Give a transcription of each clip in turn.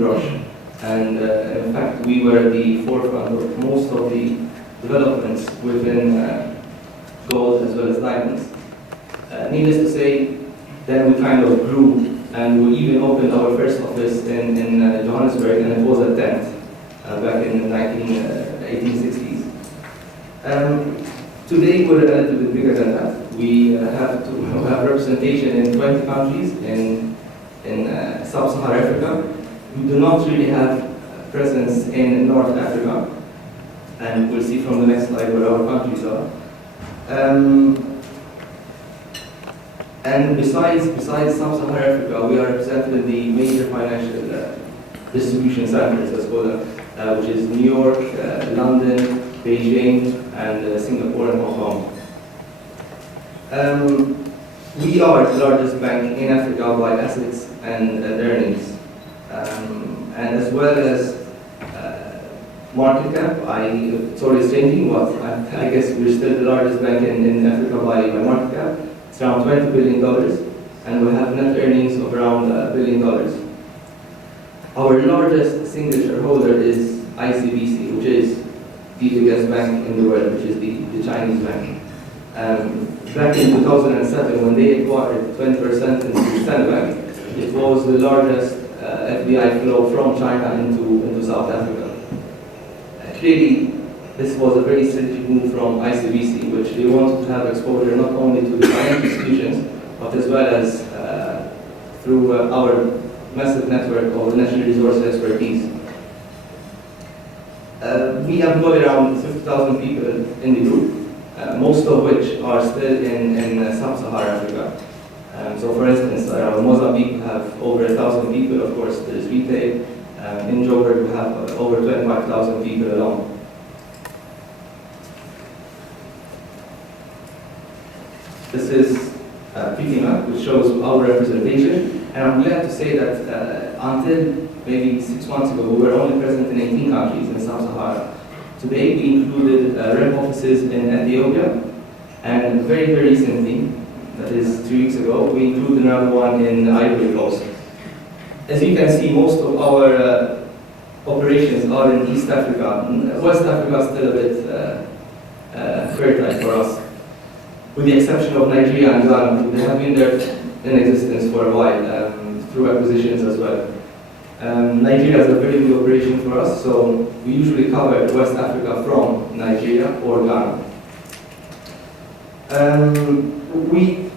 gold rush. And in fact, we were at the forefront of most of the developments within gold as well as diamonds. Needless to say, then we kind of grew, and we even opened our first office in Johannesburg, and it was a tent back in the 1860s. Today we're a little bit bigger than that. We have representation in 20 countries in sub-Saharan Africa. We do not really have presence in North Africa, and we'll see from the next slide where our countries are. And besides sub-Saharan Africa, we are represented in the major financial distribution centers, let's call them, which is New York, London, Beijing, and Singapore and Hong Kong. We are the largest bank in Africa by assets and earnings, and as well as market cap. It's always changing, but I guess we're still the largest bank in Africa by market cap. It's around $20 billion, and we have net earnings of around $1 billion. Our largest single shareholder is ICBC, which is the biggest bank in the world, which is the Chinese bank. Back in 2007, when they acquired 20% in the Standard Bank, it was the largest FDI flow from China into South Africa. Clearly, this was a very strategic move from ICBC, which they wanted to have exposure not only to the financial institutions, but as well as through our massive network of natural resource expertise. We employ around 50,000 people in the group, most of which are still in sub-Saharan Africa. So for instance, Mozambique we have over 1,000 people. Of course, there is retail. In Joburg we have over 25,000 people alone. This is picking up, which shows our representation. And I'm glad to say that until maybe 6 months ago, we were only present in 18 countries in Sub-Sahara. Today, we included rep offices in Ethiopia, and very, very recently, that is 2 weeks ago, we included another one in Ivory Coast. As you can see, most of our operations are in East Africa. West Africa is still a bit fertile for us, with the exception of Nigeria and Ghana. They have been there in existence for a while, through acquisitions as well. Nigeria is a very new operation for us, so we usually cover West Africa from Nigeria or Ghana. We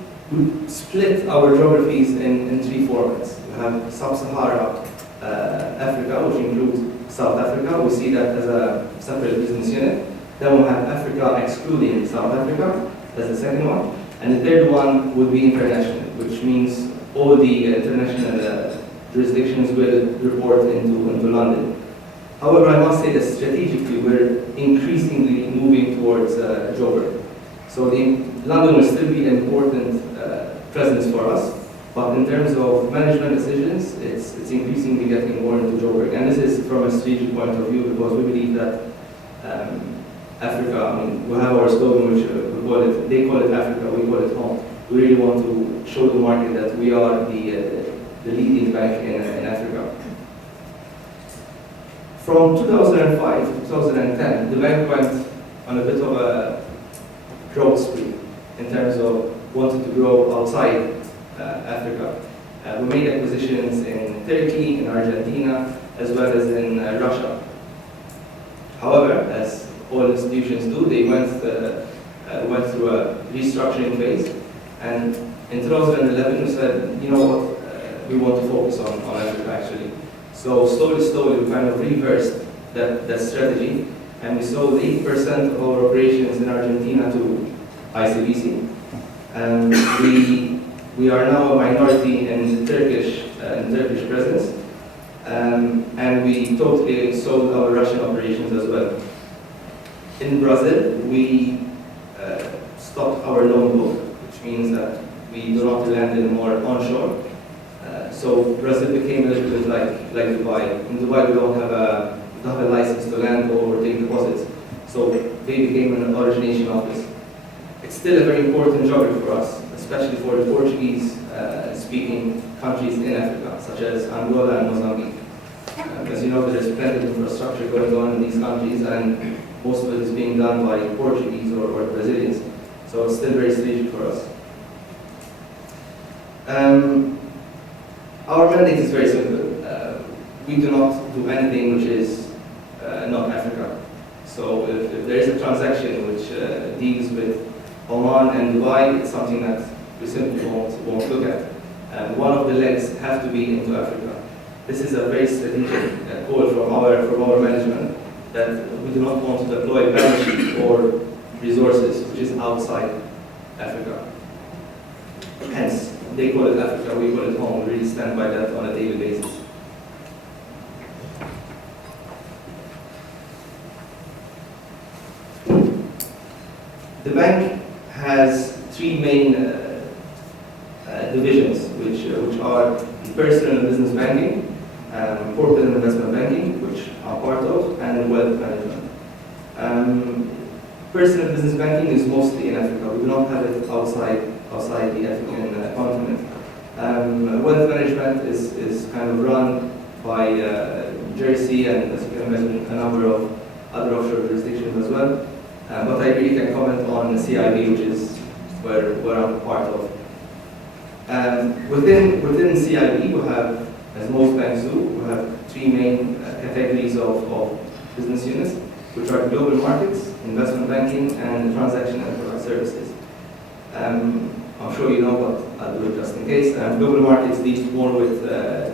split our geographies in 3 formats. We have Sub-Sahara Africa, which includes South Africa. We see that as a separate business unit. Then we have Africa excluding South Africa. That's the second one. And the third one would be international, which means all the international jurisdictions will report into London. However, I must say that strategically we're increasingly moving towards Joburg. So London will still be an important presence for us, but in terms of management decisions, it's increasingly getting more into Joburg. And this is from a strategic point of view, because we believe that Africa, I mean, we have our slogan, which they call it Africa, we call it home. We really want to show the market that we are the leading bank in Africa. From 2005 to 2010, the bank went on a bit of a growth spree in terms of wanting to grow outside Africa. We made acquisitions in Turkey, in Argentina, as well as in Russia. However, as all institutions do, they went through a restructuring phase, and in 2011 we said, you know what, we want to focus on Africa actually. So slowly we kind of reversed that strategy, and we sold 8% of our operations in Argentina to ICBC. And we are now a minority in Turkish presence, and we totally sold our Russian operations as well. In Brazil, we stopped our loan book, which means that we do not lend anymore onshore. So Brazil became a little bit like Dubai. In Dubai, we don't have a license to lend or take deposits. So they became an origination office. It's still a very important geography for us, especially for the Portuguese-speaking countries in Africa, such as Angola and Mozambique. As you know, there's plenty of infrastructure going on in these countries, and most of it is being done by Portuguese or Brazilians. So it's still very strategic for us. Our mandate is very simple. We do not do anything which is not Africa. So if there is a transaction which deals with Oman and Dubai, it's something that we simply won't look at. One of the legs have to be into Africa. This is a very strategic call from our management, that we do not want to deploy balance sheet or resources which is outside Africa. Hence, they call it Africa, we call it home. We really stand by that on a daily basis. The bank has three main divisions, which are personal and business banking, corporate and investment banking, which I'm part of, and wealth management. Personal business banking is mostly in Africa. We do not have it outside the African continent. Wealth management is kind of run by Jersey and, as you can imagine, a number of other offshore jurisdictions as well. But I really can comment on CIB, which is where I'm part of. Within CIB, we have, as most banks do, we have three main categories of business units, which are global markets, investment banking, and transaction and product services. I'm sure you know, but I'll do it just in case. Global markets deals more with the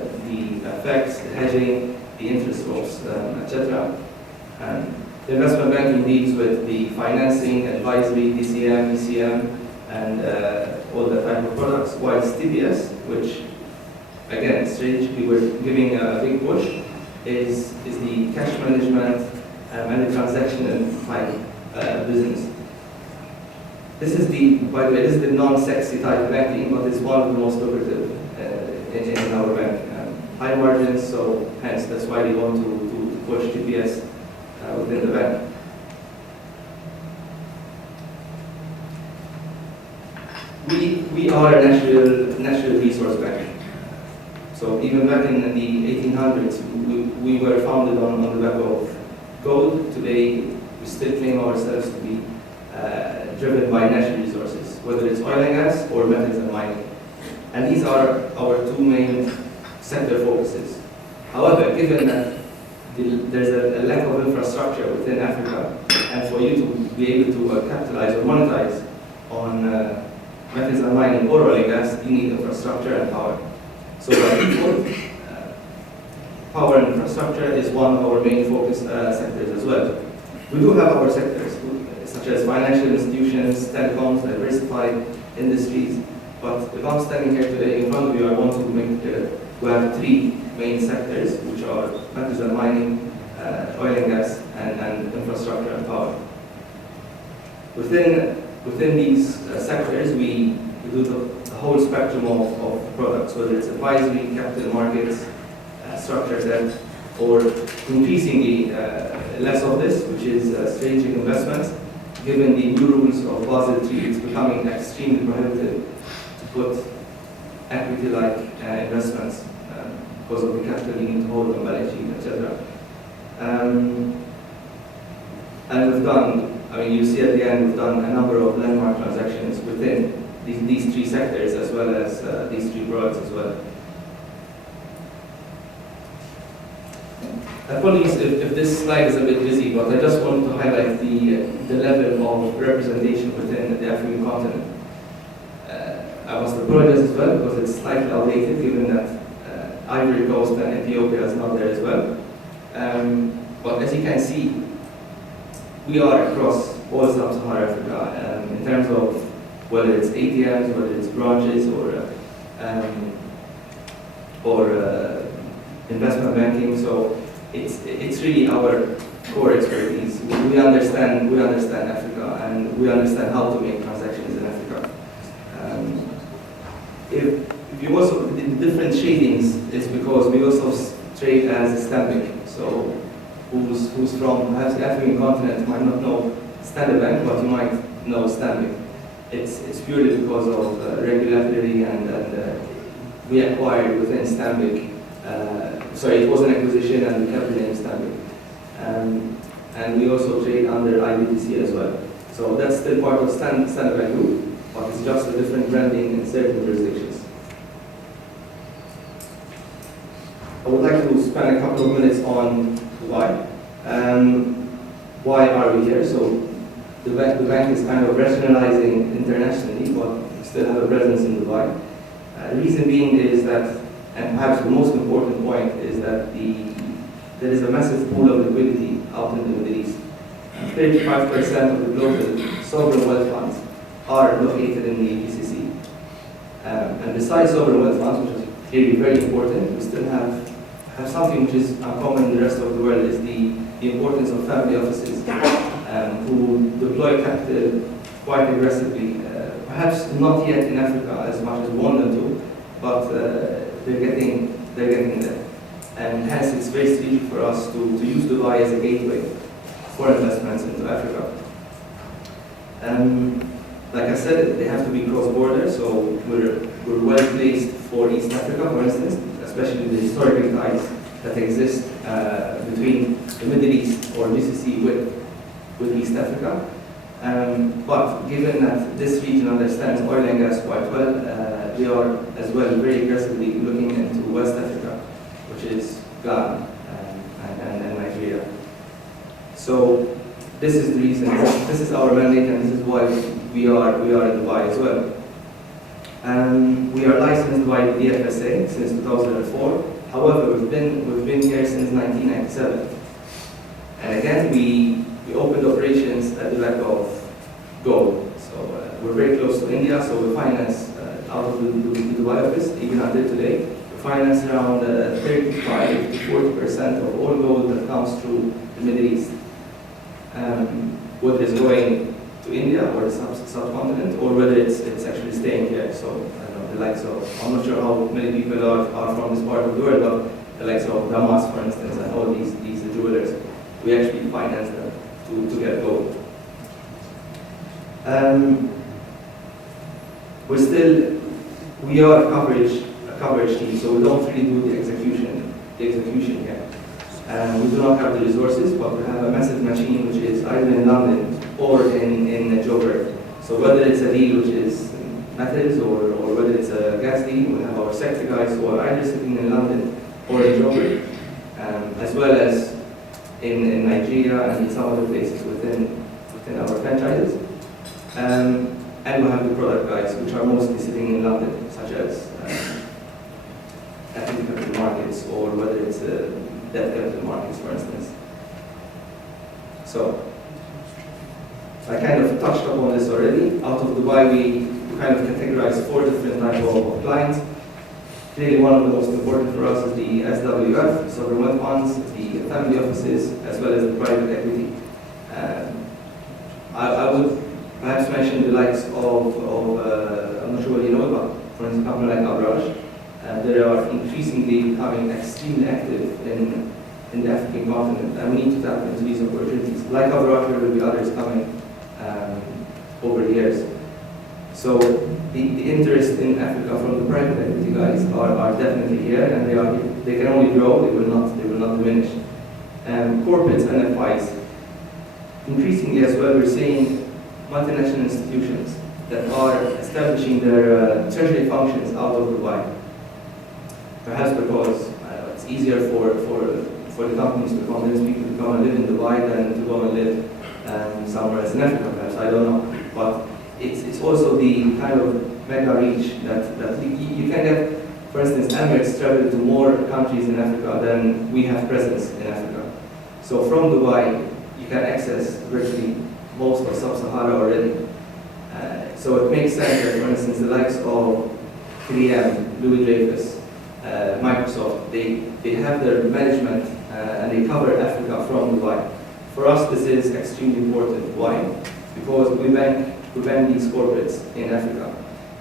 FX, the hedging, the interest swaps, etc. The investment banking deals with the financing, advisory, DCM, ECM, and all that type of products, whilst TBS, which again strategically we're giving a big push, is the cash management and the transaction type business. This is by the way, this is the non-sexy type banking, but it's one of the most lucrative in our bank. High margins, so hence that's why we want to push TBS within the bank. We are a natural resource bank. So even back in the 1800s, we were founded on the back of gold. Today, we still claim ourselves to be driven by natural resources, whether it's oil and gas or metals and mining. And these are our two main sector focuses. However, given that there's a lack of infrastructure within Africa, and for you to be able to capitalize or monetize on metals and mining or oil and gas, you need infrastructure and power. So by default, power and infrastructure is one of our main focus sectors as well. We do have our sectors, such as financial institutions, telecoms, diversified industries, but if I'm standing here today in front of you, I want to make clear we have three main sectors, which are metals and mining, oil and gas, and infrastructure and power. Within these sectors, we do the whole spectrum of products, whether it's advisory, capital markets, structured debt, or increasingly less of this, which is strategic investments. Given the new rules of Basel III, it's becoming extremely prohibitive to put equity-like investments because of the capital you need to hold on balance sheet, etc. And we've done, you see at the end, we've done a number of landmark transactions within these three sectors, as well as these three products as well. Apologies if this slide is a bit busy, but I just wanted to highlight the level of representation within the African continent. I must apologize as well because it's slightly outdated, given that Ivory Coast and Ethiopia is not there as well. But as you can see, we are across all sub-Saharan Africa in terms of whether it's ATMs, whether it's branches, or investment banking. So it's really our core expertise. We understand Africa, and we understand how to make transactions in Africa. If you also, the different shadings is because we also trade as Islamic. So who's from perhaps the African continent might not know Standard Bank, but you might know Islamic. It's purely because of regularity and we acquired within Islamic sorry, it was an acquisition and we kept the name Stanbic. And we also trade under IBTC as well. So that's still part of Standard Bank Group, but it's just a different branding in certain jurisdictions. I would like to spend a couple of minutes on why. Why are we here? So the bank is kind of rationalizing internationally, but we still have a presence in Dubai. The reason being is that, and perhaps the most important point, is that there is a massive pool of liquidity out in the Middle East. 35% of the global sovereign wealth funds are located in the GCC. And besides sovereign wealth funds, which is clearly very important, we still have something which is uncommon in the rest of the world, is the importance of family offices who deploy capital quite aggressively. Perhaps not yet in Africa as much as we want them to, but they're getting there. And hence it's very strategic for us to use Dubai as a gateway for investments into Africa. Like I said, they have to be cross-border, so we're well placed for East Africa, for instance, especially the historical ties that exist between the Middle East or GCC with East Africa. But given that this region understands oil and gas quite well, we are as well very aggressively looking into West Africa, which is Ghana and Nigeria. So this is the reason, this is our mandate, and this is why we are in Dubai as well. We are licensed by the FSA since 2004. However, we've been here since 1997. And again, we opened operations at the back of gold. So we're very close to India, so we finance out of the Dubai office, even until today. We finance around 35 to 40% of all gold that comes through the Middle East. Whether it's going to India or the subcontinent, or whether it's actually staying here. So I don't know, the likes of, I'm not sure how many people are from this part of the world, but the likes of Damas, for instance, and all these jewelers, we actually finance them to get gold. We are a coverage team, so we don't really do the execution here. We do not have the resources, but we have a massive machine which is either in London or in Joburg. So whether it's a deal which is metals or whether it's a gas deal, we have our sector guys who are either sitting in London or in Joburg, as well as in Nigeria and in some other places within our franchises. And we have the product guys, which are mostly sitting in London, such as equity capital markets, or whether it's debt capital markets, for instance. So, I kind of touched upon this already. Out of Dubai, we kind of categorize 4 different types of clients. Clearly, one of the most important for us is the SWF, sovereign wealth funds, the family offices, as well as the private equity. I would perhaps mention the likes of I'm not sure what you know about, for instance, a company like Abraj. They are increasingly becoming extremely active in the African continent, and we need to tap into these opportunities. Like Abraj, there will be others coming over the years. So the interest in Africa from the private equity guys are definitely here, and they can only grow. They will not diminish. Corporates and FIs, increasingly as well, we're seeing multinational institutions that are establishing their treasury functions out of Dubai. Perhaps because it's easier for the companies to convince people to come and live in Dubai than to go and live somewhere else in Africa, perhaps, I don't know. But it's also the kind of mega reach that you can get. For instance, Emirates travel to more countries in Africa than we have presence in Africa. So from Dubai, you can access virtually most of Sub-Sahara already. So it makes sense that, for instance, the likes of 3M, Louis Dreyfus, Microsoft, they have their management and they cover Africa from Dubai. For us, this is extremely important. Why? Because we bank these corporates in Africa.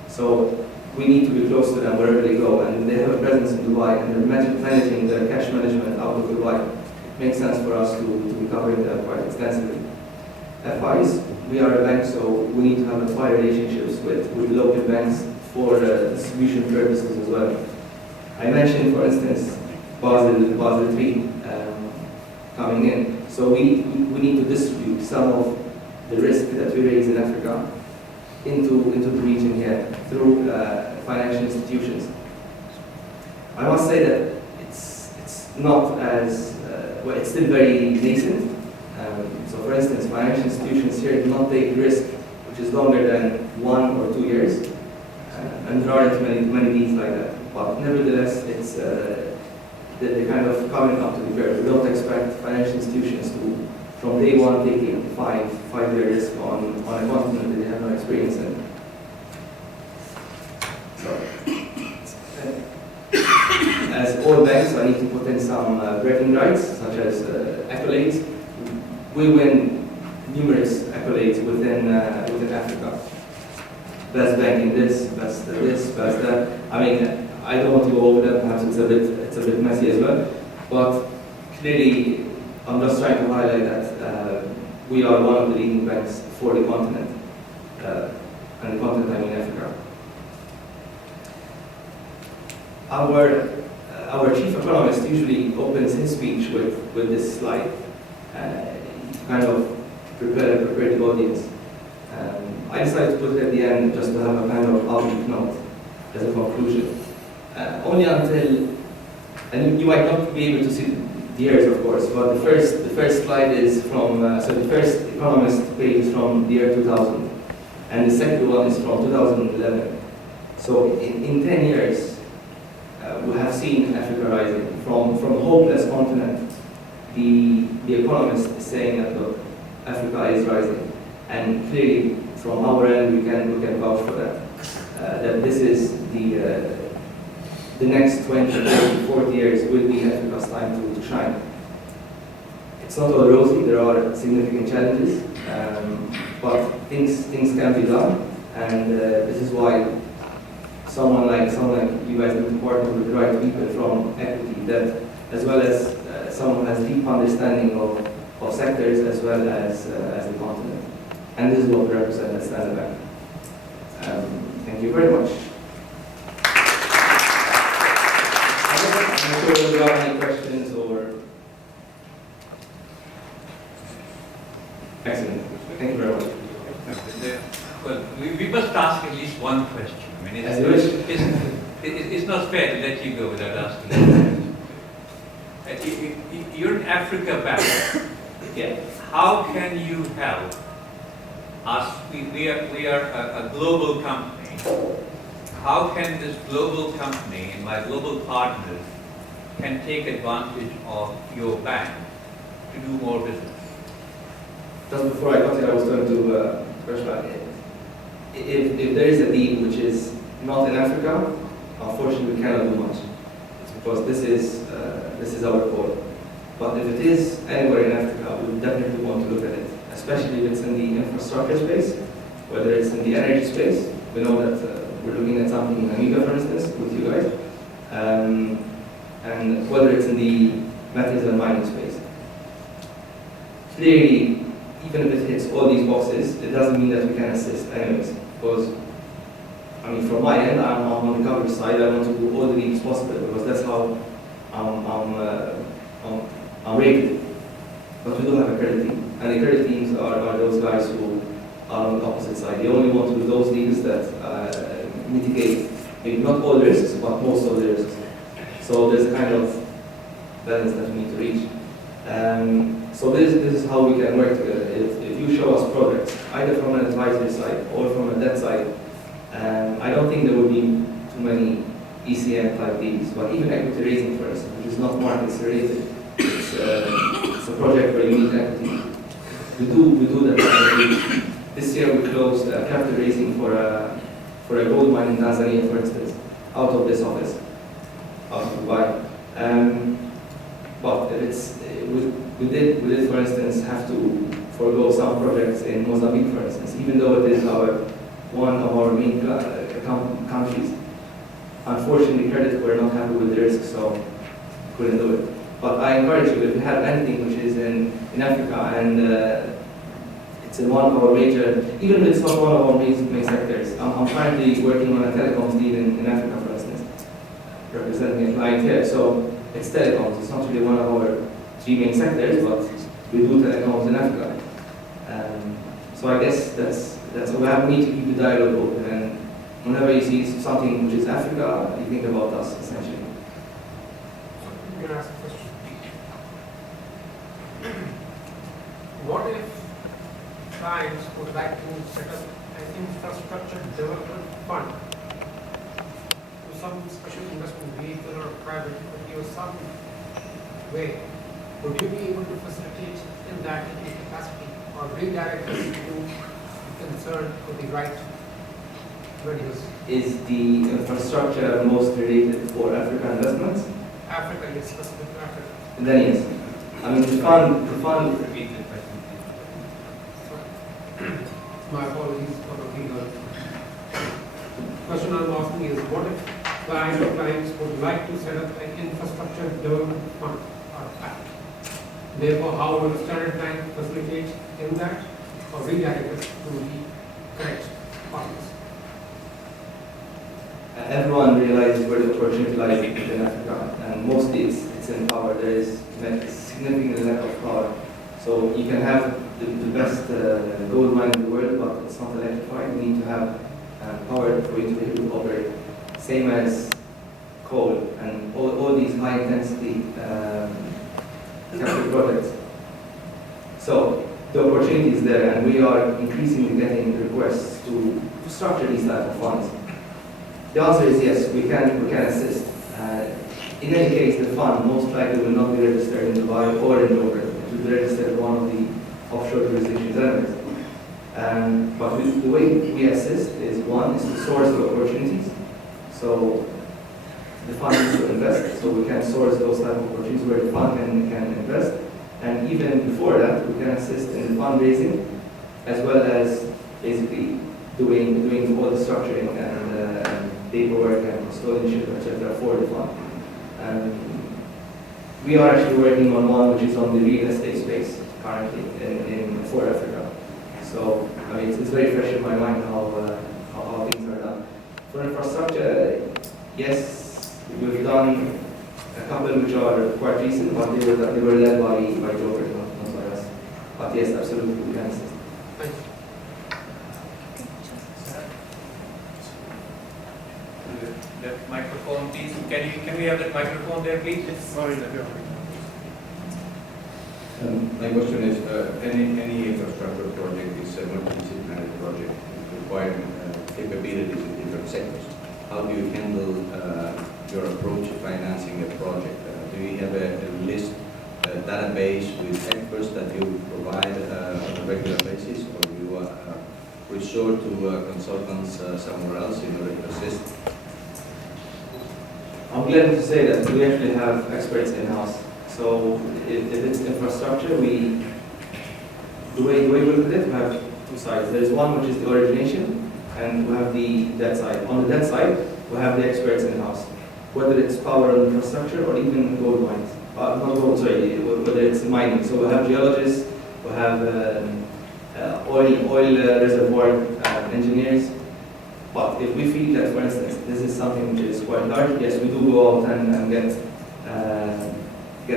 So we need to be close to them wherever they go, and they have a presence in Dubai, and they're managing their cash management out of Dubai. It makes sense for us to be covering them quite extensively. FIs, we are a bank, so we need to have FI relationships with local banks for distribution purposes as well. I mentioned, for instance, Basel III coming in. So we need to distribute some of the risk that we raise in Africa into the region here through financial institutions. I must say that it's not as well. It's still very nascent. So, for instance, financial institutions here do not take risk which is longer than 1 or 2 years, and there aren't many deals like that. But nevertheless, it's they're kind of coming up to the curve. We don't expect financial institutions to, from day one, taking five-year risk on a continent that they have no experience in. So, as all banks, I need to put in some bragging rights, such as accolades. We win numerous accolades within Africa. Best bank in this, best that. I mean, I don't want to go over that. Perhaps it's a bit messy as well. But clearly, I'm just trying to highlight that we are one of the leading banks for the continent, and the continent I mean Africa. Our chief economist usually opens his speech with this slide, to kind of prepare the audience. I decided to put it at the end just to have a kind of outlook note as a conclusion. Only until, and you might not be able to see the years, of course, but the first slide is from, so the first economist page is from the year 2000, and the second one is from 2011. So in 10 years, we have seen Africa rising from a hopeless continent. The economist is saying that, look, Africa is rising, and clearly from our end we can vouch for that. That this is the next 20, 30, 40 years will be Africa's time to shine. It's not all rosy. There are significant challenges, but things can be done, and this is why someone like you guys need to partner with the right people from equity, that as well as someone who has deep understanding of sectors as well as the continent. And this is what we represent at Standard Bank. Thank you very much. I'm not sure if you have any questions or... Excellent. Thank you very much. Well, we must ask at least one question. I mean, it's not fair to let you go without asking a question. You're an Africa bank. Yeah. How can you help us? We are a global company. How can this global company and my global partners can take advantage of your bank to do more business? Just before I got here, I was going to first back. If there is a deal which is not in Africa, unfortunately we cannot do much. It's because this is our goal. But if it is anywhere in Africa, we definitely want to look at it, especially if it's in the infrastructure space, whether it's in the energy space. We know that we're looking at something in Namibia, for instance, with you guys, and whether it's in the metals and mining space. Clearly, even if it hits all these boxes, it doesn't mean that we can assist anyways. Because, I mean, from my end, I'm on the coverage side. I want to do all the deals possible because that's how I'm rated. But we do have a credit team, and the credit teams are those guys who are on the opposite side. They only want to do those deals that mitigate maybe not all the risks, but most of the risks. So there's a kind of balance that we need to reach. So this is how we can work together. If you show us products, either from an advisory side or from a debt side, I don't think there will be too many ECM type deals, but even equity raising, for instance, which is not markets related, it's a project where you need equity. We do that. This year we closed a capital raising for a gold mine in Tanzania, for instance, out of this office, out of Dubai. But if it's we did, for instance, have to forego some projects in Mozambique, for instance, even though it is one of our main countries. Unfortunately, credit, we're not happy with the risk, so we couldn't do it. But I encourage you, if you have anything which is in Africa and it's in one of our major, even if it's not one of our main sectors, I'm currently working on a telecoms deal in Africa, for instance, representing a client here. So it's telecoms. It's not really one of our three main sectors, but we do telecoms in Africa. So I guess that's why we need to keep the dialogue open. And whenever you see something which is Africa, you think about us essentially. You can ask a question. What if clients would like to set up an infrastructure development fund to some special investment vehicle or private equity or some way? Would you be able to facilitate in that capacity or redirect us to be concerned with the right venues? Is the infrastructure most related for African investments? Africa, yes, specific to Africa. Then yes. I mean, the fund. Repeat the question, please. My apologies for the legal. Question I'm asking is, what if clients would like to set up an infrastructure development fund or act? Therefore, how will the Standard Bank facilitate in that or redirect us to the correct partners? Everyone realizes where the opportunity lies in Africa, and mostly it's in power. There is a significant lack of power. So you can have the best gold mine in the world, but it's not electrified. You need to have power for you to be able to operate. Same as coal and all these high intensity capital projects. So the opportunity is there, and we are increasingly getting requests to structure these type of funds. The answer is yes, we can assist. In any case, the fund most likely will not be registered in Dubai or in Dover. It will be registered in one of the offshore jurisdictions anyways. But the way we assist is, one, is to source the opportunities. So the fund needs to invest, so we can source those type of opportunities where the fund can invest. And even before that, we can assist in the fundraising, as well as basically doing all the structuring and paperwork and custodianship, etc. for the fund. We are actually working on one which is on the real estate space currently for Africa. So I mean, it's very fresh in my mind how things are done. For infrastructure, yes, we've done a couple which are quite recent, but they were led by Joker, not by us. But yes, absolutely, we can assist. Thank you. The microphone, please. Can we have that microphone there, please? Sorry, My question is, any infrastructure project is a multidisciplinary project requiring capabilities in different sectors. How do you handle your approach to financing a project? Do you have a list, a database with experts that you provide on a regular basis, or do you resort to consultants somewhere else in order to assist? I'm glad to say that we actually have experts in-house. So if it's infrastructure, the way we look at it, we have two sides. There's one which is the origination, and we have the debt side. On the debt side, we have the experts in-house, whether it's power and infrastructure or even gold mines. Not gold, sorry, whether it's mining. So we have geologists, we have oil reservoir engineers. But if we feel that, for instance, this is something which is quite large, yes, we do go out and get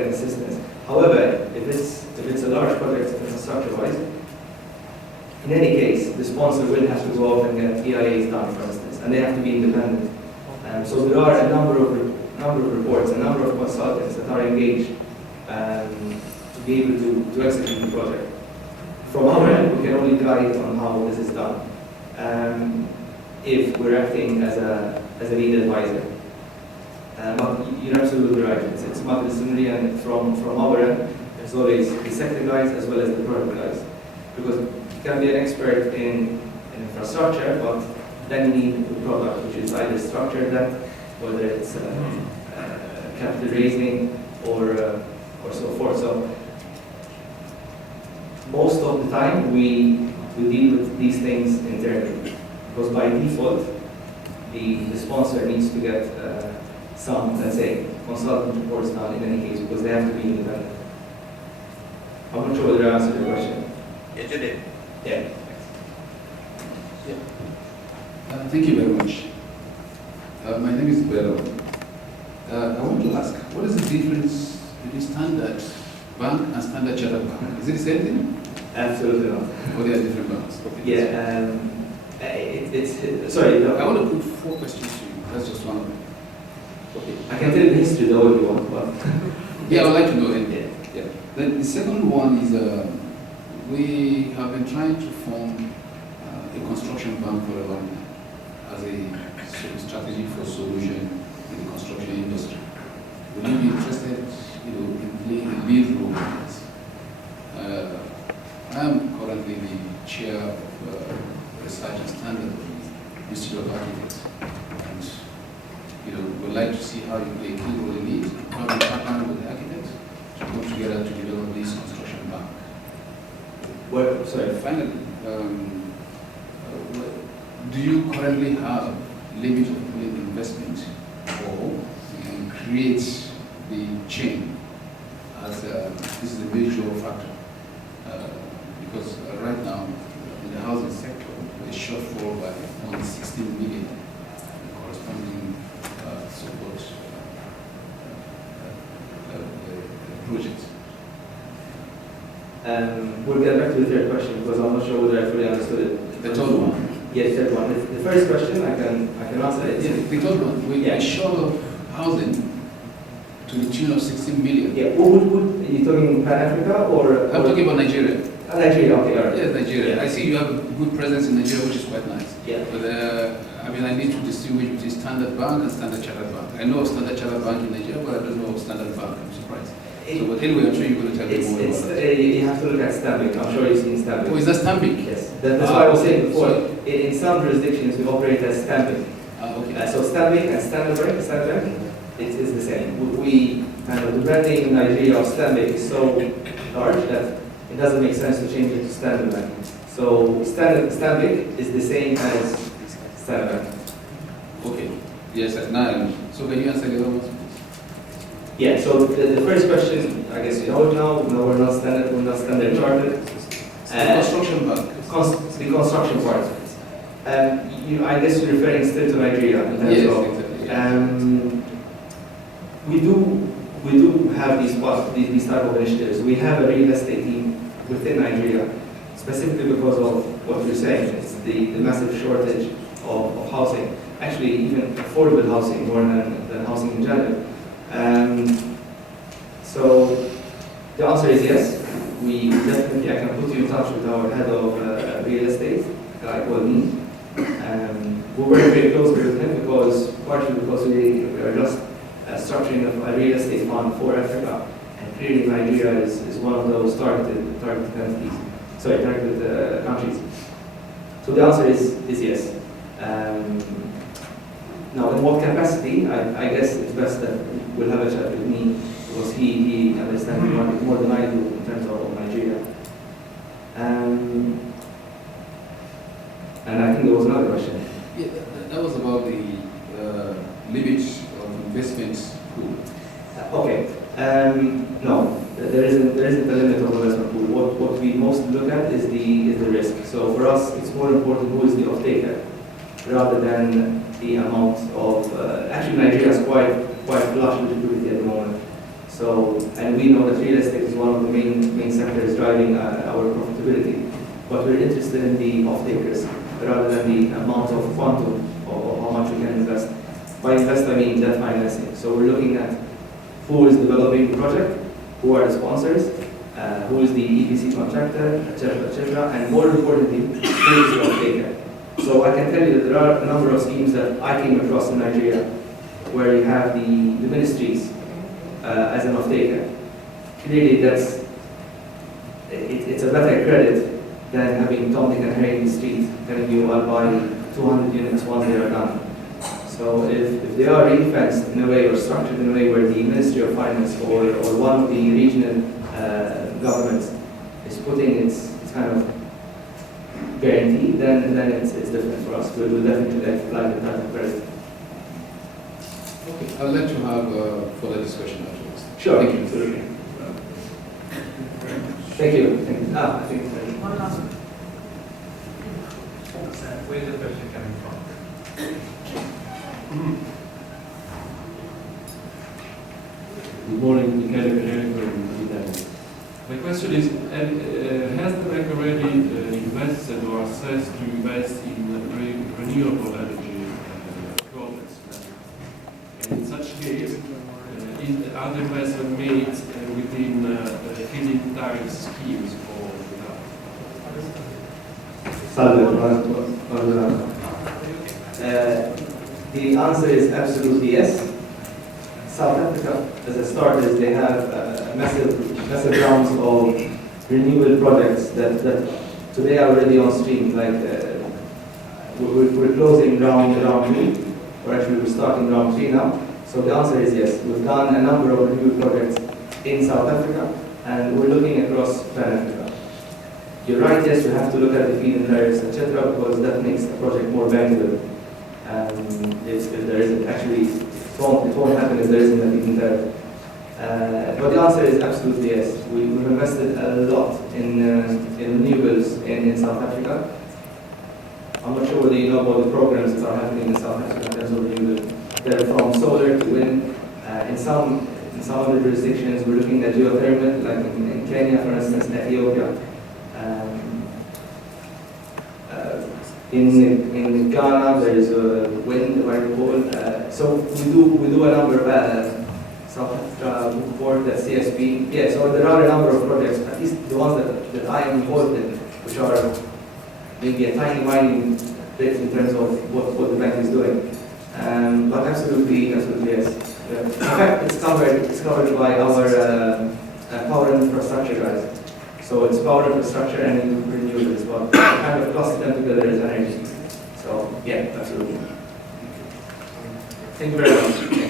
assistance. However, if it's a large project infrastructure-wise, in any case, the sponsor will have to go out and get EIAs done, for instance, and they have to be independent. So there are a number of reports, a number of consultants that are engaged to be able to execute the project. From our end, we can only guide on how this is done. If we're acting as a lead advisor. But you're absolutely right, it's multidisciplinary, and from our end, there's always the sector guys as well as the product guys. Because you can be an expert in infrastructure, but then you need the product, which is either structured debt, whether it's capital raising or so forth. So most of the time we deal with these things internally. Because by default, the sponsor needs to get some, let's say, consultant reports done in any case, because they have to be independent. I'm not sure whether I answered your question. Yes, you did. Yeah. Thank you very much. My name is Bello. I want to ask, what is the difference between standard bank and standard chartered bank? Is it the same thing? Absolutely not. Or they are different banks? Okay. Yeah, sorry, no, I want to put 4 questions to you. That's just one of them. okay. I can tell you the history though if you want, but Yeah, I would like to know it. yeah. Yeah. Then the second one is we have been trying to form a construction bank for a long time as a strategy for solution in the construction industry. Would you be interested, in playing a lead role in this? I am currently the chair of research and standard of the Institute of Architects, and would like to see how you play a key role in it, how you partner with the architects to come together to develop this construction bank. Well, sorry. Finally, do you currently have limit of pulling investment, or you can create the chain as this is a major factor? Because right now, in the housing sector, there is shortfall by only 16 million corresponding support projects. We'll get back to the third question because I'm not sure whether I fully understood it. The third one. Yes, third one. The first question I can answer it. Yeah, the third one. We are short of housing to the tune of 16 million. Yeah, are you talking Pan-Africa or? I'm talking about Nigeria. Nigeria, okay, all right. Yes, Nigeria. Yeah. I see you have a good presence in Nigeria, which is quite nice. Yeah. But I need to distinguish between standard bank and standard chartered bank. I know of standard chartered bank in Nigeria, but I don't know of standard bank. I'm surprised. But anyway, I'm sure you're going to tell me more about that. You have to look at Stanbic. I'm sure you've seen Stanbic. Oh, is that Stanbic? Yes. That's why I was saying before. So, In some jurisdictions, we operate as Stanbic. okay. So Stanbic and Standard Bank, it is the same. The branding in Nigeria of Stanbic is so large that it doesn't make sense to change it to Standard Bank. So Stanbic is the same as Standard Bank. Okay. Yes, now, so can you answer the other ones? Yeah, so the first question, I guess you know it now, no, we're not standard chartered. Construction bank. The construction part. I guess you're referring still to Nigeria. In terms Yes, of, exactly. We do have these type of initiatives. We have a real estate team within Nigeria, specifically because of what you're saying. It's the massive shortage of housing. Actually, even affordable housing more than housing in general. So the answer is yes. We definitely, I can put you in touch with our head of real estate, a guy called me. We work very closely with him partially because we are just structuring a real estate fund for Africa, and clearly Nigeria is one of those targeted countries. So the answer is yes. Now, in what capacity? I guess it's best that we'll have a chat with me because he understands the market more than I do in terms of Nigeria. And I think there was another question. Yeah, that was about the limit of investment pool. Okay. No, there isn't a limit of investment pool. What we mostly look at is the risk. So for us, it's more important who is the off-taker rather than the amount of. Actually, Nigeria is quite flush with liquidity at the moment. So, and we know that real estate is one of the main sectors driving our profitability. But we're interested in the off-takers rather than the amount of quantum of how much we can invest. By invest, I mean debt financing. So we're looking at who is developing the project, who are the sponsors, who is the EPC contractor, etc., and more importantly, who is the off-taker. So I can tell you that there are a number of schemes that I came across in Nigeria where you have the ministries as an off-taker. Clearly, it's a better credit than having Tom, Dick, and Harry in the street telling you I'll buy 200 units once they are done. So if they are ring-fenced in a way or structured in a way where the Ministry of Finance or one of the regional governments is putting its kind of guarantee, then it's different for us. We'll definitely like the type of credit. Okay, I'd like to have further discussion afterwards. Sure. Thank you. Absolutely. Thank you. I think One last. Where's the question coming from? Good Good morning, Gabriele from Italy. My question is, has the bank already invested or assessed to invest in renewable energy projects? And in such case, are the investment made within feed-in tariff schemes or without? Salve, the answer is absolutely yes. South Africa, as a start, they have massive rounds of renewable projects that today are already on stream. Like we're closing round 2, or actually we're starting round 3 now. So the answer is yes. We've done a number of renewable projects in South Africa, and we're looking across Pan-Africa. You're right, yes, we have to look at the feed-in tariffs, etc., because that makes the project more bankable. And if there isn't actually, it won't happen if there isn't a feed-in tariff. But the answer is absolutely yes. We've invested a lot in renewables in South Africa. I'm not sure whether you know about the programs that are happening in South Africa in terms of renewables. They're from solar to wind. In some other jurisdictions, we're looking at geothermal, like in Kenya, for instance, in Ethiopia. In Ghana, there is a wind, if I recall. So we do a number of South Africa, Bookport, CSP. Yeah, so there are a number of projects, at least the ones that I am involved in, which are maybe a tiny mining bit in terms of what the bank is doing. But absolutely yes. In fact, it's covered by our power infrastructure guys. So it's power infrastructure and renewable as well. Kind of cluster them together as energy. So yeah, absolutely. Thank you very much.